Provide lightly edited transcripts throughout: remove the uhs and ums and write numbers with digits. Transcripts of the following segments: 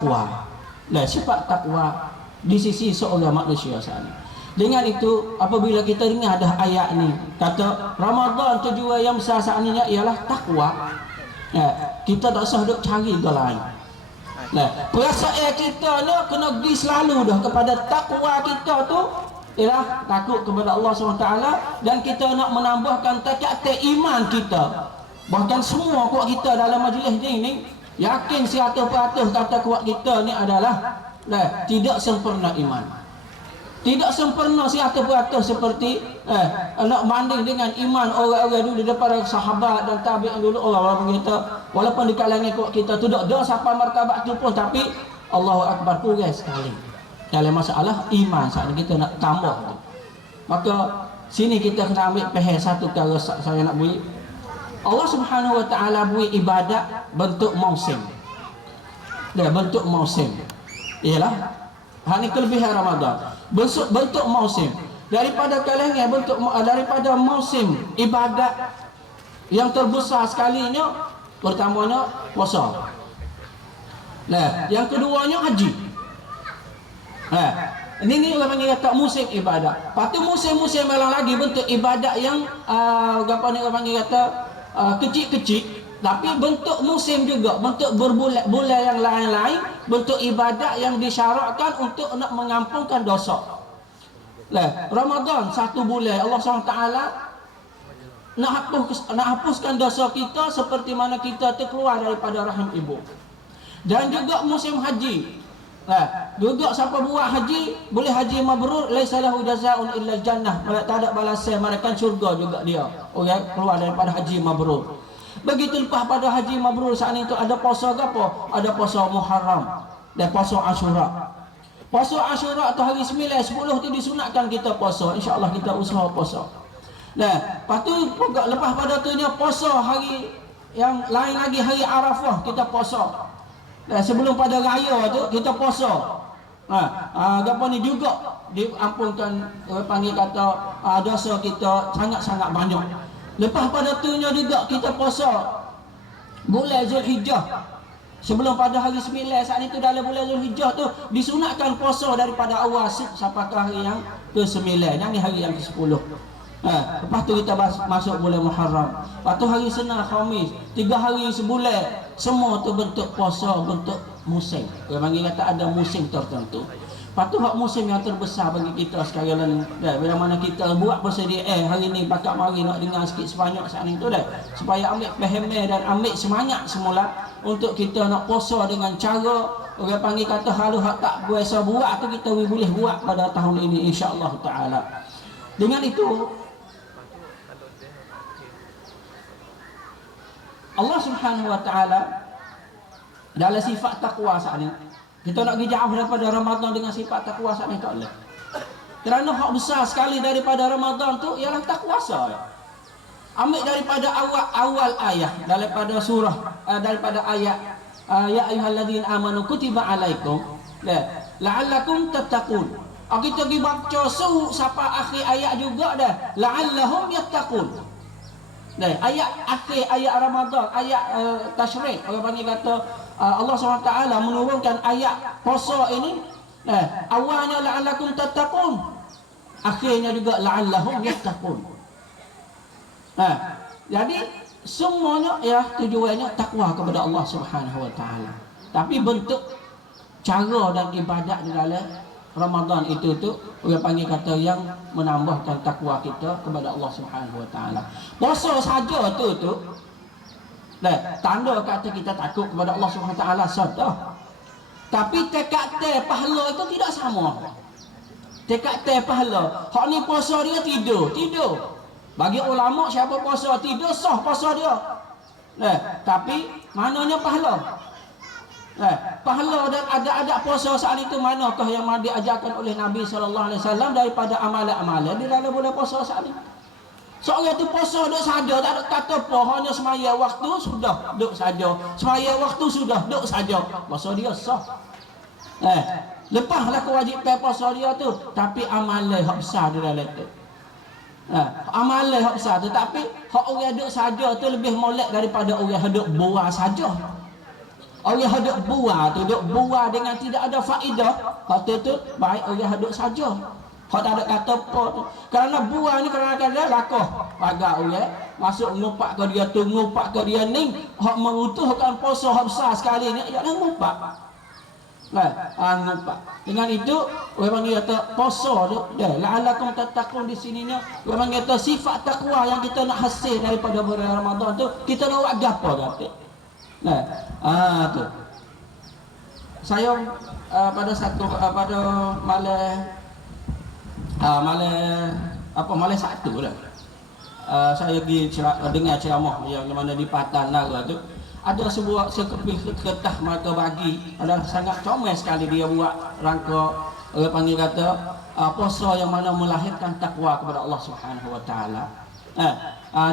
takwa. Nah, sifat takwa di sisi seorang manusia saat ini. Dengan itu, apabila kita dengar ada ayat ni kata Ramadan tujuan yang besar saat ini ialah takwa, kita tak usah duk cari ke lain. Nah, perasaan kita ni kena pergi selalu dah kepada takwa kita tu ialah takut kepada Allah SWT, dan kita nak menambahkan takat iman kita. Bahkan semua kuat kita dalam majlis ni yakin 100% kata kuat kita ni adalah tidak sempurna iman. Tidak sempurna 100% seperti nak banding dengan iman orang-orang dulu daripada sahabat dan tabi'in dulu. Orang-orang kita walaupun di kalangan kuat kita tu dah sampai martabat tu pun, tapi Allahu Akbar kurang sekali dalam masalah iman. Saat ini kita nak tambah tu. Maka sini kita kena ambil faham satu perkara saya nak beri. Allah Subhanahu Wa Taala beri ibadat bentuk musim. Bentuk musim ialah hal ini kelebihan Ramadan. Bentuk musim daripada kalangan daripada musim ibadat yang terbesar sekalinya, pertamanya puasa. Yang keduanya haji. Ini orang panggil kata musim ibadat. Lepas tu musim-musim malang lagi bentuk ibadat yang apa ni orang panggil kata kecil-kecil, tapi bentuk musim juga, bentuk berbulan-bulan yang lain-lain, bentuk ibadat yang disyaratkan untuk nak mengampunkan dosa. Ramadan 1 bulan Allah SWT nak hapuskan dosa kita seperti mana kita terkeluar daripada rahim ibu. Dan juga musim haji. Juga siapa buat haji boleh haji mabrur, laisa lahu jazaa'un illa jannah, tak ada balasan melainkan syurga juga dia orang keluar daripada haji mabrur. Begitu lepas pada haji mabrur saat itu ada puasa ke apa? Ada puasa Muharram dan puasa Ashura. Puasa Ashura tu hari 9, 10 tu disunatkan kita puasa. Insya-Allah kita usaha puasa. Lepas tu lepas pada tu nya puasa hari yang lain lagi, hari Arafah kita puasa. Sebelum pada raya tu kita puasa. Apa ni juga diampunkan, panggil kata dosa kita sangat-sangat banyak. Lepas pada tu nya juga kita puasa bulan Zulhijjah. Sebelum pada hari 9 saat itu dalam bulan Zulhijjah tu disunatkan puasa daripada awal sampai ke hari yang ke-9, yang ni hari yang ke-10. Lepas tu kita masuk bulan Muharram. Lepas tu hari Senin, Khamis, 3 hari sebulan. Semua tu bentuk puasa, bentuk musim. Orang panggil kata ada musim tertentu. Lepas tu hak musim yang terbesar bagi kita sekarang ni. Bila mana kita buat bersedia, hari ni bakal mari nak dengar sikit sebanyak saat ni tu dah. Supaya ambil faham dan ambil semangat semula untuk kita nak puasa dengan cara orang panggil kata halu hak tak biasa buat tu kita boleh buat pada tahun ini insya-Allah taala. Dengan itu Allah Subhanahu Wa Taala dalam sifat takwa saat ini, kita nak pergi jauh daripada Ramadan dengan sifat takwa saat ini tak boleh. Kerana hak besar sekali daripada Ramadan tu ialah takwa sahaja. Ambil daripada awal ayat daripada surah daripada ayat ya ayyuhalladzina amanu kutiba alaikum la'allakum tattaqun. Kita pergi baca sampai akhir ayat juga dah, la'allahum yattaqun. Ayat akhir ayat Ramadan, ayat tasyrik, orang panggil kata Allah SWT menurunkan ayat puasa ini, awalnya la'allakum tattaqun, akhirnya juga la'allahum yattaqun. Jadi semuanya ya tujuannya takwa kepada Allah Subhanahu Wa Taala. Tapi bentuk cara dan ibadat di dalam Ramadan itu tu orang panggil kata yang menambahkan takwa kita kepada Allah Subhanahu Wa Taala. Puasa saja tu tanda kata kita takut kepada Allah Subhanahu Wa Taala saja. Tapi tekad pahala itu tidak sama. Tekad pahala, hak ni puasa dia tidur. Bagi ulama siapa puasa tidur sah puasa dia. Tapi mananya pahala? Pahala dan ada puasa saat itu manakah yang diajarkan oleh Nabi SAW daripada amalan-amalan di dalam bulan puasa saat ini? Seorang itu puasa duduk saja, tak ada kata apa, hanya semaya waktu sudah duduk saja, semaya waktu sudah duduk saja, puasa dia sah. Lepaslah kewajipan puasa dia tu, tapi amalan hak besar di dalam tu. Amalan hak besar, tetapi hak orang duduk saja tu lebih molek daripada orang duduk buah saja. Orang hadut buah tu duk buah dengan tidak ada faedah. Kata tu baik orang hadut saja. Hak tak ada kata apa tu. Kerana buah ni kadang-kadang lakoh. Agak orang masuk ngupak ke dia tu, ngupak ke dia ni. Hak mengutuhkan puasa hak besar sekali ni ialah ngupak. Ngupak. Dengan itu orang panggil kata puasa tu dah la'allakum tattaqun di sininya. Orang panggil kata sifat takwa yang kita nak hasil daripada bulan Ramadan tu kita nak buat gapo kata. Tu. Saya pada satu pada malam satu lah. Saya pergi dengar ceramah yang mana di Patan Nara tu. Ada sebuah sekeping kertas mereka bagi, ada sangat comel sekali dia buat rangka orang panggil kata puasa yang mana melahirkan takwa kepada Allah Subhanahu Wa Taala.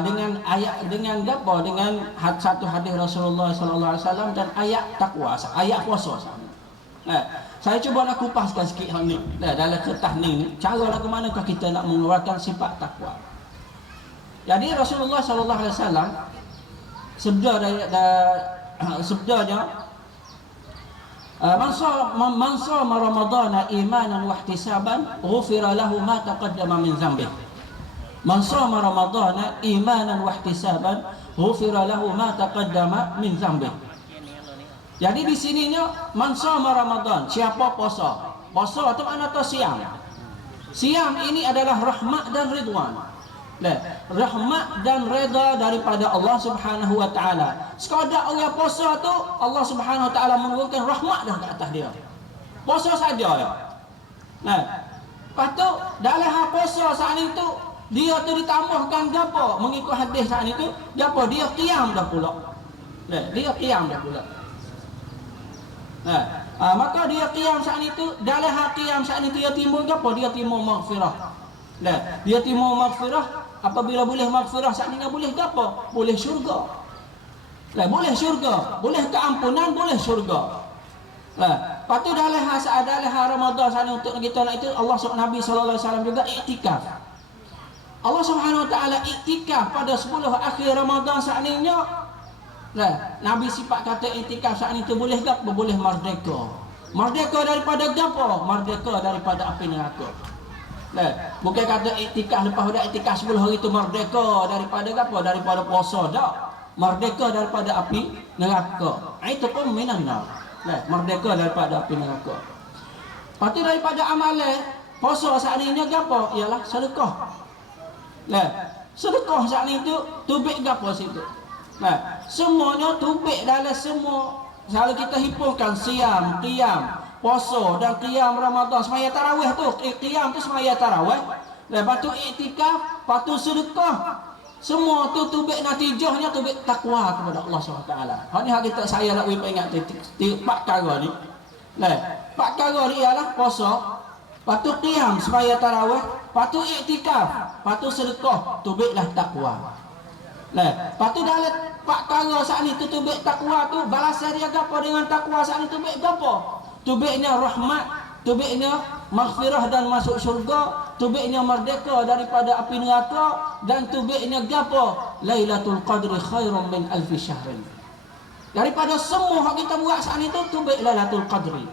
Dengan ayat dengan apa? Dengan satu hadis Rasulullah sallallahu alaihi wasallam dan ayat takwa, ayat puasa sana. Saya cuba nak kupaskan sikit hal ni. Dalam kertas ni cara lagu manakah kita nak mengeluarkan sifat takwa. Jadi Rasulullah sallallahu alaihi wasallam sabdanya man shama ramadhana imanan wa ihtisaban ghufira lahu ma taqaddama min dhanbihi. Man shama ramadhana imanan wa ihtisaban ghufira lahu ma taqaddama min dhanbihi. Jadi di sininya man shama Ramadan, siapa puasa? Puasa itu makna tu siam. Siam ini adalah rahmat dan ridwan. Rahmat dan reda daripada Allah Subhanahu Wa Taala. Sekadar orang puasa tu Allah Subhanahu Wa Taala menurunkan rahmat dah ke atas dia. Puasa saja ya. Lepas tu dalam hal puasa saat itu dia tu ditambahkan gapo mengikut hadis saat itu gapo dia qiyam dah pula. Dia qiyam dah pula. Maka dia qiyam saat itu dalam hal qiyam saat itu dia timbul gapo dia timbul maghfirah. Dia timbul maghfirah. Apabila boleh maghfirah saat ini boleh gapo? Boleh syurga. Boleh syurga, boleh keampunan, boleh syurga. Lepas tu dalam Ramadan saat untuk kita nak itu Allah Nabi sallallahu alaihi wasallam juga iktikaf. Allah Subhanahu Wa Taala iktikaf pada 10 akhir Ramadan saat ini. Nabi sifat kata iktikaf saat itu boleh gapo? Boleh merdeka. Merdeka daripada gapo? Merdeka daripada api neraka. Bukan kata iktikaf lepas dah iktikaf 10 hari itu merdeka daripada apa? Daripada puasa dak. Merdeka daripada api neraka. Itu pun minan nar. Merdeka daripada api neraka. Pasti daripada amalan puasa saat ini apa? Ialah sedekah. Sedekah saat ini tu tubik gapo situ. Semuanya tubik dalam semua. Kalau kita himpunkan siam, qiyam, puasa dan qiyam Ramadan, semaya tarawih tu, qiyam tu semaya tarawih. Lepas tu iktikaf, lepas tu sedekah. Semua tu tubik natijahnya tubik takwa kepada Allah SWT. Hak ni hak kita saya nak ingat empat perkara ni. Empat perkara ni ialah puasa, lepas tu qiyam semaya tarawih, lepas tu iktikaf, lepas tu sedekah, tubiklah takwa. Lepas tu dalam empat perkara saat ni tu tubik takwa tu balasan dia gapo dengan takwa saat ni tubik gapo? Tubiknya rahmat, tubiknya maghfirah dan masuk syurga, tubiknya merdeka daripada api neraka dan tubiknya gapo? Lailatul Qadri khairum min alfi syahrin. Daripada semua yang kita buat saat itu tubik Lailatul Qadri.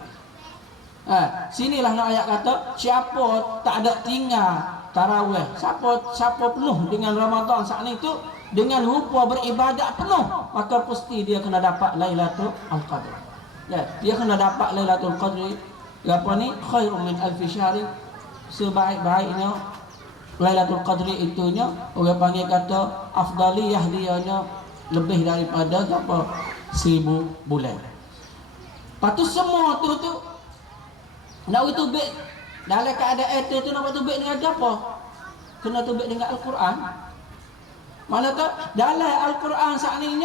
Sinilah nak ayat kata siapa tak ada tinggal tarawih, siapa penuh dengan Ramadan saat itu dengan rupa beribadat penuh, maka pasti dia kena dapat Lailatul Qadri. Dia kena dapat Lailatul Qadri. Apa ni? Khairum min alfi syahrin. Sebaik-baiknya Lailatul Qadri itunya orang panggil kata afdaliyah dianya lebih daripada apa? 1000 bulan. Patu semua tu nak tubik dalam keadaan itu nak tubik dengan apa? Kena tubik dengan Al-Quran. Mana tu dalam Al-Quran saat ni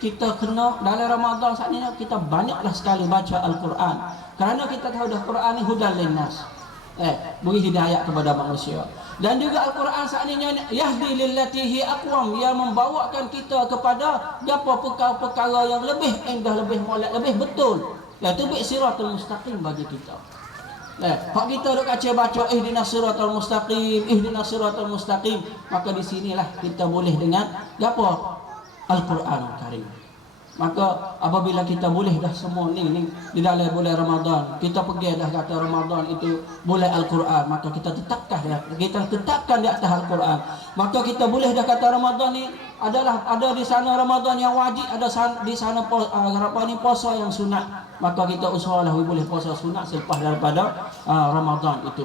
kita kena dalam Ramadan saat ni kita banyaklah sekali baca Al-Quran. Kerana kita tahu dah Quran ni hudan linnas. Beri hidayah kepada manusia. Dan juga Al-Quran saat ni yahdi lillati hi aqwam, yang membawakan kita kepada apa perkara-perkara yang lebih indah, lebih molek, lebih betul. Itu bi siratul mustaqim bagi kita. Hak kita duk baca ihdinas siratal mustaqim, ihdinas siratal mustaqim, maka di sinilah kita boleh dengan apa? Al-Quranul Karim. Maka apabila kita boleh dah semua ni di dalam bulan Ramadan, kita pergi dah kata Ramadan itu bulan Al-Quran, maka kita tetapkan di atas Al-Quran. Maka kita boleh dah kata Ramadan ni adalah ada di sana Ramadan yang wajib, ada di sana puasa yang sunat. Maka kita usahalah boleh puasa sunat selepas daripada Ramadan itu.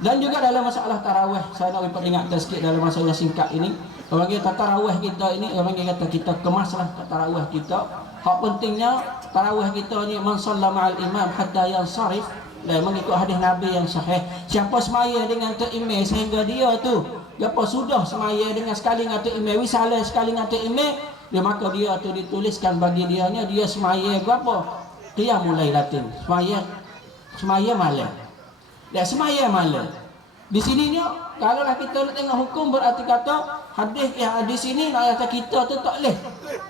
Dan juga dalam masalah tarawih, saya nak peringatkan sikit dalam masa yang singkat ini. Orang kata tarawih kita ini, orang kata kita kemaslah tarawih kita. Hak pentingnya tarawih kita ni man sallama al imam hatta yansarif, dan mengikut hadis Nabi yang sahih. Siapa semaya dengan imam sehingga dia tu apa sudah semaya dengan sekali ngata imam, wisalah sekali ngata imam, dia maka dia tu dituliskan bagi dianya dia semaya berapa? Qiyamul lailatin. Semaya malam. Dan semaya malam. Di sininya kalaulah kita nak tengok hukum, berarti kata hadis yang di sini nak kata kita tu tak leh.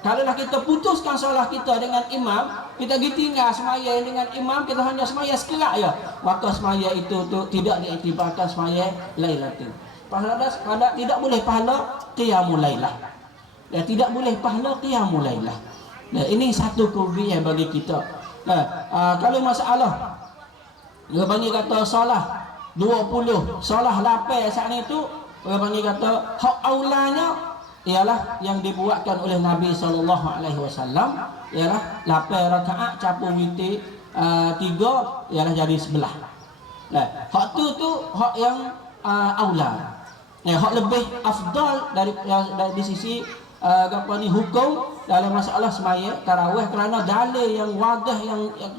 Kalaulah kita putuskan solat kita dengan imam, kita pergi tinggal semaya dengan imam, kita hanya semaya sekelak ya, maka semaya itu tu tidak diiktibarkan semaya lailatin. Pahala tidak boleh pahala qiyamul lailah. Dan tidak boleh pahala qiyamul lailah. Dan ini satu kerugian bagi kita. Kalau masalah dia panggil kata solah 20, solah 8 saat itu, dia panggil kata hak aulanya ialah yang dibuatkan oleh Nabi SAW, ialah 8 rakaat campur witir 3 ialah jadi 11. Nah, hak tu hak yang aula. Hak lebih afdal dari sisi hukum dalam masalah semaya tarawih, kerana dalil yang wadah,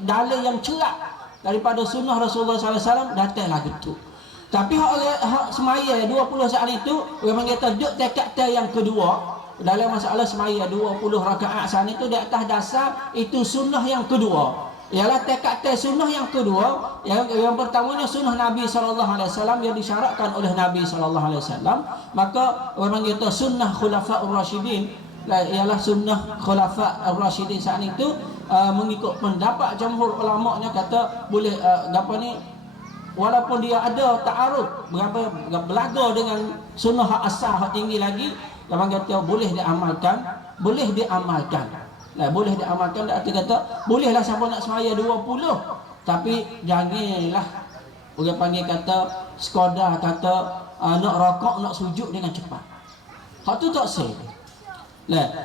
dalil yang celak daripada sunnah Rasulullah SAW datang lagi tu. Tapi hak semaya 20 saat itu, orang kata duduk tekad yang kedua dalam masalah semaya 20 rakaat saat itu di atas dasar itu sunnah yang kedua. Ialah tekad sunnah yang kedua, yang pertamanya sunnah Nabi SAW yang disyaratkan oleh Nabi SAW. Maka orang kata sunnah khulafa'ur rasyidin, ialah sunnah khulafa'ur rasyidin saat itu mengikut pendapat jamhur ulama-nya kata boleh walaupun dia ada ta'arud berlaga dengan sunnah hak asal hak tinggi lagi, orang kata boleh diamalkan. Boleh diamalkan, dia kata bolehlah siapa nak semaya 20, tapi janganlah orang panggil kata sekadar kata nak rokok, nak sujud dengan cepat. Hak tu tak sah.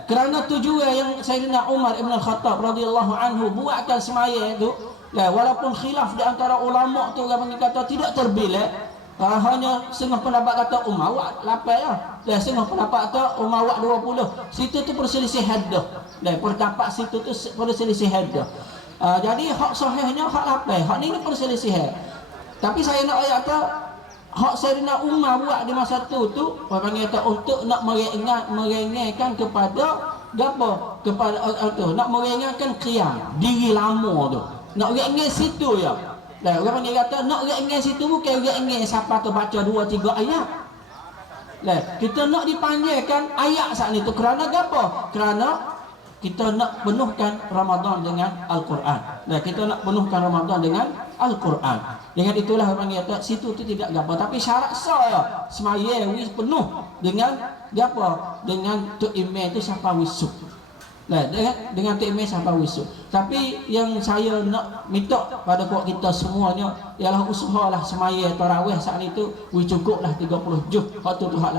Kerana tujuan yang Sayyidina Umar Ibn Khattab radhiyallahu anhu buatkan semaya itu, walaupun khilaf di antara ulama tu, orang kata tidak terbilik, hanya setengah pendapat kata Umayyah 8 ya, setengah pendapat kata Umayyah 20. Situ tu perselisih haddah. Pendapat situ tu perselisih haddah. Jadi hak sahihnya hak 8, hak ni perselisih. Tapi saya nak ayat kata hak Sayyidina Umar buat di masa tu orang kata untuk nak meringankan kepada apa? Kepada nak meringankan qiyam diri lama tu. Nak ringan situ ya. Orang kata nak ringan situ bukan ringan siapa tu baca 2-3 ayat. Kita nak dipanjangkan ayat saat itu kerana apa? Kerana kita nak penuhkan Ramadan dengan Al-Quran. Kita nak penuhkan Ramadan dengan Al-Quran. Dengan itulah orang kata situ tu tidak gapo, tapi syarat sah semaya penuh dengan gapo? Dengan tu imam tu siapa wisuk. Dengan tu imam siapa wisuk. Tapi yang saya nak minta pada kuat kita semuanya ialah usahalah semaya tarawih saat itu cukuplah 30 juz. Hak tu hak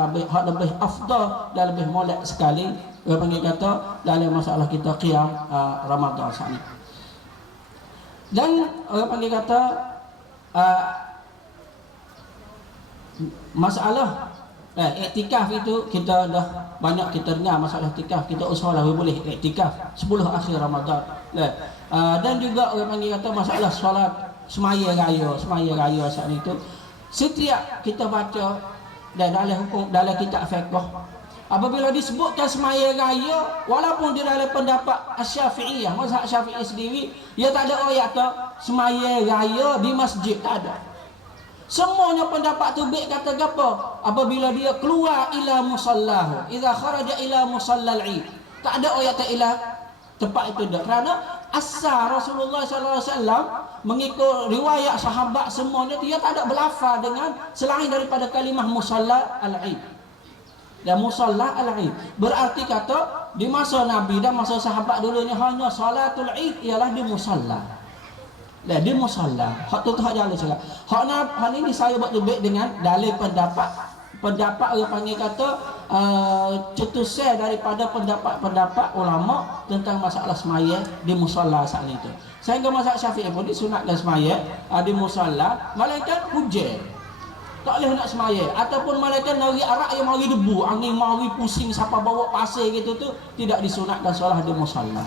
lebih afdal dan lebih molek sekali. Orang panggil kata dalam masalah kita qiyam Ramadan saat ini. Dan orang panggil kata masalah iktikaf itu kita dah banyak kita dengar masalah iktikaf. Kita usahalah boleh iktikaf 10 akhir Ramadan. Dan juga orang panggil kata masalah solat semaya raya saat itu. Setiap kita baca dalam hukum dalam kitab fiqh, apabila disebutkan semaya raya, walaupun di dalam pendapat Asy-Syafi'iyah, mazhab Syafi'i sendiri, dia tak ada ayat tu semaya raya di masjid, tak ada. Semuanya pendapat tu baik kata apa? Apabila dia keluar ila musallahu, idza kharaja ila musallal Eid. Tak ada ayat ila tempat itu dah. Kerana asal Rasulullah sallallahu alaihi wasallam mengikut riwayat sahabat semuanya dia tak ada berlafaz dengan selain daripada kalimah musalla al-Eid. Dan musalla al-Eid berarti kata di masa Nabi dan masa sahabat dulu ni hanya salatul Eid ialah di musalla. Dan di musalla. Hak tu hak jalan cakap. Hak ni saya buat lebih dengan dalil pendapat orang panggil kata cetusai daripada pendapat ulama tentang masalah semaya di musalla saat itu. Sehingga mazhab Syafi'i pun disunatkan semaya di musalla, malaikat hujan. Tak boleh nak semaya ataupun malaikat nari arak yang mari debu, angin mari pusing siapa bawa pasir gitu tu tidak disunatkan solat di musalla.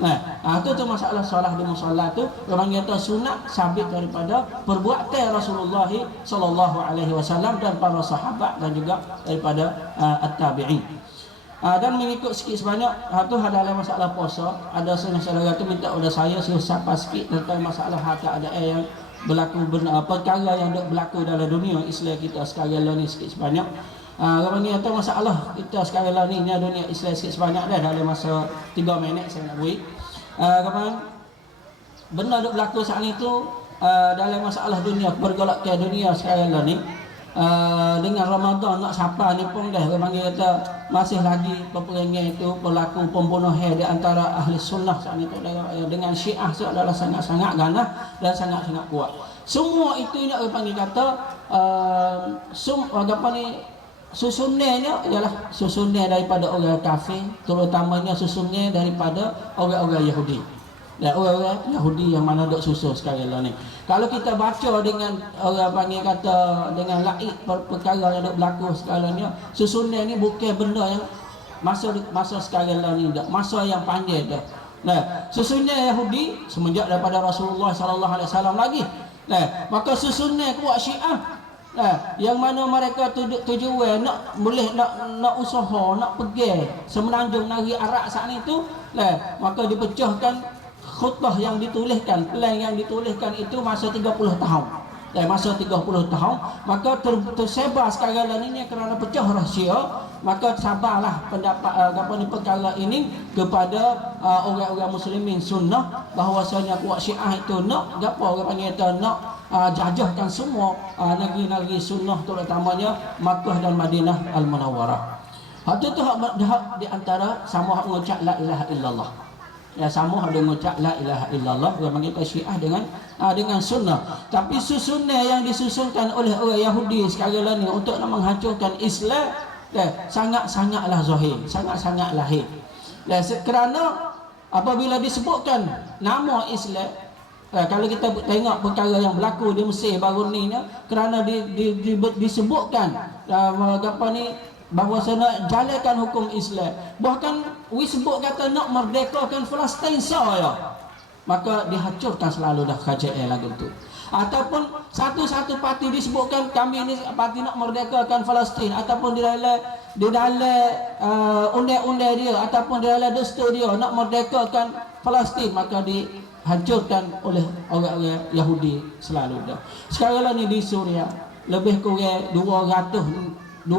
Itu masalah solat di musalla tu orang kata sunat sabit daripada perbuatan Rasulullah sallallahu alaihi wasallam dan para sahabat dan juga daripada at-tabi'in. Dan mengikut sikit sebanyak tu adalah masalah puasa. Ada saudara tu minta pada saya suruh sapa sikit tentang masalah keadaan yang berlaku perkara yang berlaku dalam dunia Islam kita sekarang ni sikit sebanyak. Orang ni kata masalah kita sekarang ni dunia Islam sikit sebanyak dah dalam masa 3 minit saya nak beri. Benda yang berlaku saat itu dalam masalah dunia, pergolakan dunia sekarang ni dengan Ramadan nak sapa ni pun dah orang kata masih lagi peperangan itu berlaku pembunuhan di antara ahli sunnah saat itu dengan Syiah itu adalah sangat-sangat ganas dan sangat-sangat kuat. Semua itu nak orang panggil kata susunnya ialah susunnya daripada orang kafir, terutamanya susunnya daripada orang-orang Yahudi. Dan orang-orang Yahudi yang mana dok susun sekarang ni. Kalau kita baca dengan orang panggil kata dengan laik perkara yang dok berlaku sekarang ni, susunnya ni bukan benda yang masa sekarang ni dak, masa yang panjang dah. Susunnya Yahudi semenjak daripada Rasulullah sallallahu alaihi wasallam lagi. Maka susunnya kuat Syiah. Yang mana mereka tujuan nak boleh nak usaha nak pergi semenanjung nari arak saat itu, maka dipecahkan khutbah yang dituliskan, plan yang dituliskan itu masa 30 tahun. Masa 30 tahun maka tersebar sekarang ini kerana pecah rahsia, maka sabarlah pendapat perkara ini kepada orang-orang muslimin sunnah bahawasanya kuat Syiah itu nak gapo orang panggil nak jajahkan semua negeri-negeri sunnah terutamanya Makkah dan Madinah Al-Munawwarah. Hak tu hak di antara sama hak mengucap la ilaha illallah. Sama ada mengucap la ilaha illallah orang panggil Syiah dengan sunnah. Tapi susunnya yang disusunkan oleh orang Yahudi sekarang ni untuk nak menghancurkan Islam sangat-sangatlah zahir, sangat-sangat lahir. Kerana apabila disebutkan nama Islam, kalau kita tengok perkara yang berlaku di Mesir baru ni kerana disebutkan bahawa nak jalankan hukum Islam, bahkan disebut kata nak merdekakan Palestin saya, maka dihancurkan selalu dah kerajaan lagu tu. Ataupun satu-satu parti disebutkan kami ini parti nak merdekakan Palestin, ataupun di dalam undang-undang dia ataupun di dalam dastur dia nak merdekakan Palestin, maka dihancurkan oleh orang-orang Yahudi selalu dah. Sekarang ni di Suria lebih kurang 220,000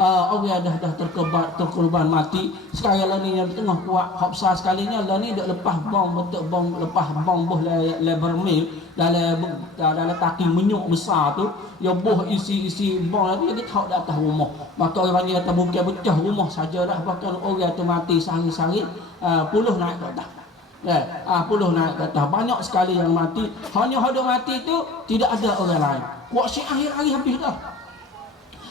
orang dah terkorban mati. Sekarang ni yang tengah kuat hak besar sekalinya lah ni dak lepas bom boh le bermil dalam taki menyuk besar tu ya boh isi bom lagi dia tahu dah atas rumah. Maka orang panggil kata bukan pecah rumah saja dah, bahkan orang tu mati sehari-hari puluh naik ke atas. Puluh naik ke atas, banyak sekali yang mati. Hanya ada mati tu tidak ada orang lain. Kuat Syiah hari habis dah.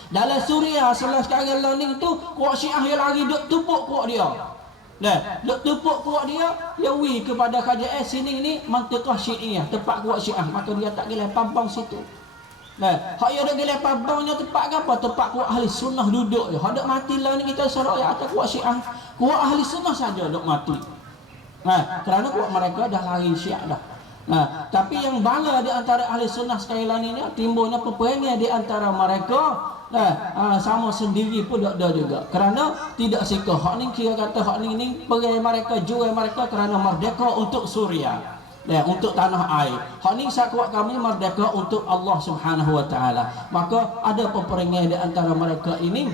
Dalam Suria sekarang ni tu kuat Syiah lagi duk tupuk kuat dia. Duk tupuk kuat dia, dia wi kepada kerajaan sini ni mantikah Syiah, tempat kuat Syiah, maka dia tak boleh pabang situ. Hak dia dak boleh pabangnya tempat apa? Tempat kuat ahli sunnah duduk je. Hak dak mati lah ni kita sorok ya atas kuat Syiah. Kuat ahli sunnah saja duk mati. Kerana kuat mereka dah lari Syiah dah. Tapi yang bangga di antara ahli sunnah sekarang ni timbulnya peperangan di antara mereka. Sama sendiri pun ada juga kerana tidak suka hak ni, kira kata hak ni perang mereka, jual mereka kerana merdeka untuk Suria, untuk tanah air. Hak ni saya kuat kami merdeka untuk Allah Subhanahu wa taala. Maka ada peperangan di antara mereka ini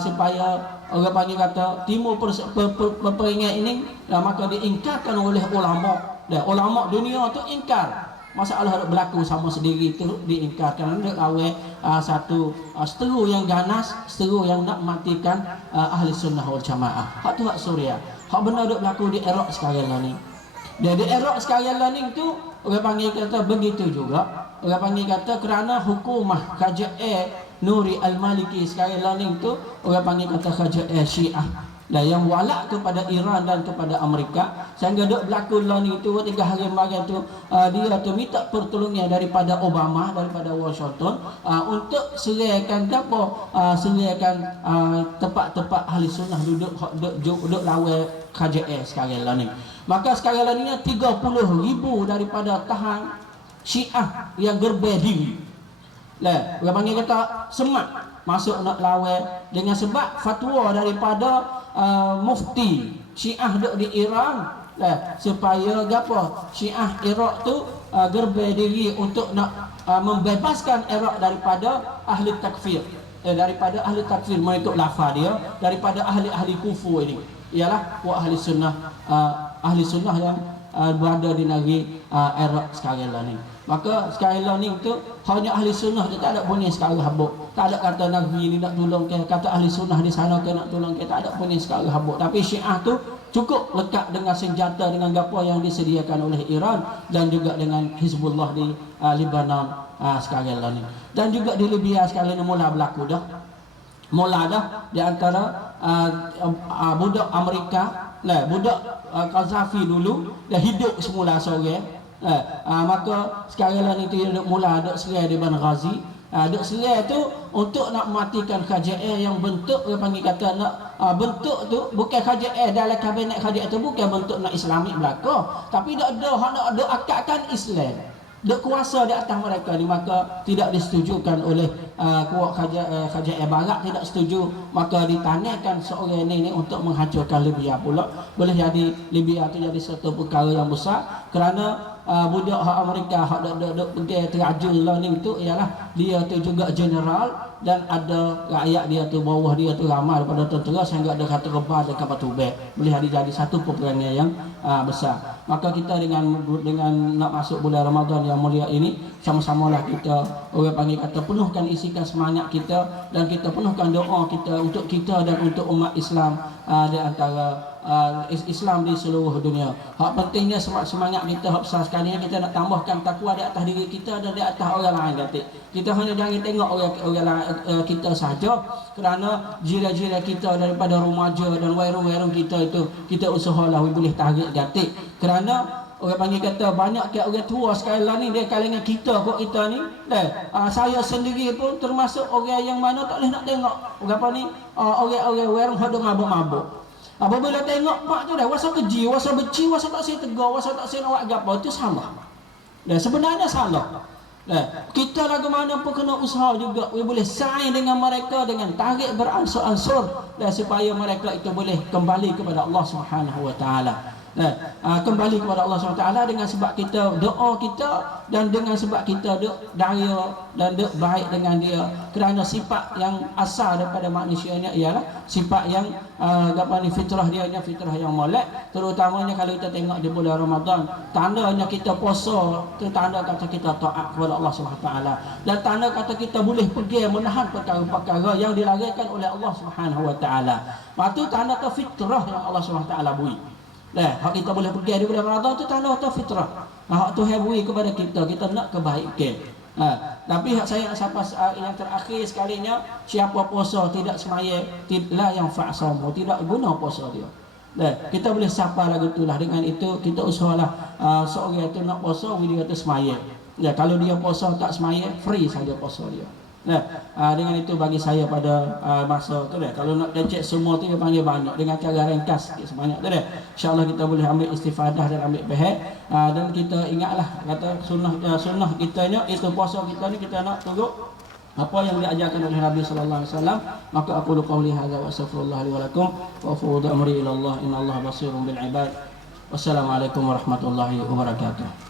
supaya orang panggil kata timur peperangan ini maka diingkarkan oleh ulama. Ulama dunia tu ingkar masalah berlaku sama sendiri itu diingkarkan. Ada awal satu seteru yang ganas, seteru yang nak matikan ahli sunnah wal jamaah. Hak tu hak Suria. Hak benar duk berlaku di Iraq sekarang ni. Dia di Iraq sekarang ni tu orang panggil kata begitu juga. Orang panggil kata kerana hukumah KJA Nuri Al-Maliki sekarang ni tu orang panggil kata KJA Syiah. Lah yang walak kepada Iran dan kepada Amerika, sehingga duk berlaku lah ni tu 3 hari kemarin tu dia tu minta pertolongan daripada Obama, daripada Washington untuk seraikan apa seraikan tempat-tempat ahli sunnah duduk lawan KJA sekarang lah ni. Maka sekarang lah ni 30,000 daripada tahan Syiah yang gerbe diri. Lah orang panggil kata semat masuk nak lawan dengan sebab fatwa daripada mufti Syiah duk di Iran lah, supaya gapo Syiah Iraq tu gerbe diri untuk nak membebaskan Iraq daripada ahli takfir, daripada ahli takfir mengikut lafaz dia, daripada ahli-ahli kufur ini, ialah wa ahli sunnah yang berada di negeri Iraq sekarang lah ni. Maka sekarang lah ni tu hanya ahli sunnah je, tak ada punya sekarang habuk. Tak ada kata Nabi ni nak tolong ke, kata ahli sunnah di sana ke nak tolong ke, tak ada punya sekarang habuk. Tapi Syiah tu cukup lekat dengan senjata, dengan gapo yang disediakan oleh Iran dan juga dengan Hizbullah di Lebanon sekarang lah ni. Dan juga di Libya sekarang ni mula berlaku dah. Mula dah di antara budak Amerika, budak Qaddafi dulu dah hidup semula seorang. Maka sekarang lah ni tu dia mula duk serai di Benghazi. Duk serai tu untuk nak matikan KJA yang bentuk dia panggil kata nak bentuk tu bukan KJA dalam kabinet KJA tu bukan bentuk nak Islamik belaka, tapi dak ada hak nak ada akadkan Islam. Duk kuasa di atas mereka ni, maka tidak disetujukan oleh kuat KJA Barat, tidak setuju, maka ditanyakan seorang ini untuk menghancurkan Libya pula. Boleh jadi Libya tu jadi satu perkara yang besar kerana budak hak Amerika hak dok pergi terajul lah ni tu ialah dia tu juga general dan ada rakyat dia tu bawah dia tu ramai daripada tentera sehingga ada kata rebah dan kapal tubek. Boleh jadi satu peperangan yang besar. Maka kita dengan nak masuk bulan Ramadan yang mulia ini, sama-samalah kita orang panggil kata penuhkan, isikan semangat kita dan kita penuhkan doa kita untuk kita dan untuk umat Islam di antara Islam di seluruh dunia. Hak pentingnya semangat kita hak besar sekali, kita nak tambahkan takwa di atas diri kita dan di atas orang lain kata. Kita hanya jangan tengok orang kita saja, kerana jiran-jiran kita daripada remaja dan warung-warung kita itu kita usahalah boleh tarik gatik. Kerana orang panggil kata banyak ke orang tua sekarang lah ni dia kalangan kita kok kita ni. Saya sendiri pun termasuk orang yang mana tak boleh nak tengok orang apa ni orang-orang warung hak duk mabuk-mabuk. Apabila tengok mak tu dah wasa keji, wasa beci, wasa tak saya tegar, wasa tak saya nak buat gapo, itu salah. Dan sebenarnya salah. Kita lagu mana pun kena usaha juga boleh saing dengan mereka dengan tarik beransur-ansur dan supaya mereka itu boleh kembali kepada Allah Subhanahu wa taala. Kembali kepada Allah SWT dengan sebab kita doa kita dan dengan sebab kita duk daya dan duk baik dengan dia, kerana sifat yang asal daripada manusianya ialah sifat yang fitrah dia nya fitrah yang molek. Terutamanya kalau kita tengok di bulan Ramadan, tandanya kita puasa tu tanda kata kita taat kepada Allah SWT, dan tanda kata kita boleh pergi menahan perkara-perkara yang dilarangkan oleh Allah SWT. Itu tanda fitrah yang Allah SWT beri. Hak kita boleh pergi di bulan Ramadan tu tanda atau fitrah. Hak Tuhan beri kepada kita nak kebaikan. Tapi hak saya siapa yang terakhir sekalinya, siapa puasa tidak semaya tidaklah yang fa'samu, tidak guna puasa dia. Kita boleh sapa lagu itulah, dengan itu kita usahalah seorang itu nak puasa dia kata semaya. Kalau dia puasa tak semaya, free saja puasa dia. Dengan itu bagi saya pada masa tu kalau nak cek semua tu dia panggil banyak dengan cara ringkas sikit sebanyak tu InsyaAllah kita boleh ambil istifadah dan ambil baik, dan kita ingatlah kata sunnah kita ni itu puasa kita ni kita nak turut apa yang diajarkan oleh Nabi sallallahu alaihi wasallam. Maka aku qauli hadza wa astaghfirullah li wa lakum wa a'udzu amri ila Allah innallaha basirun bil ibad. Wassalamualaikum warahmatullahi wabarakatuh.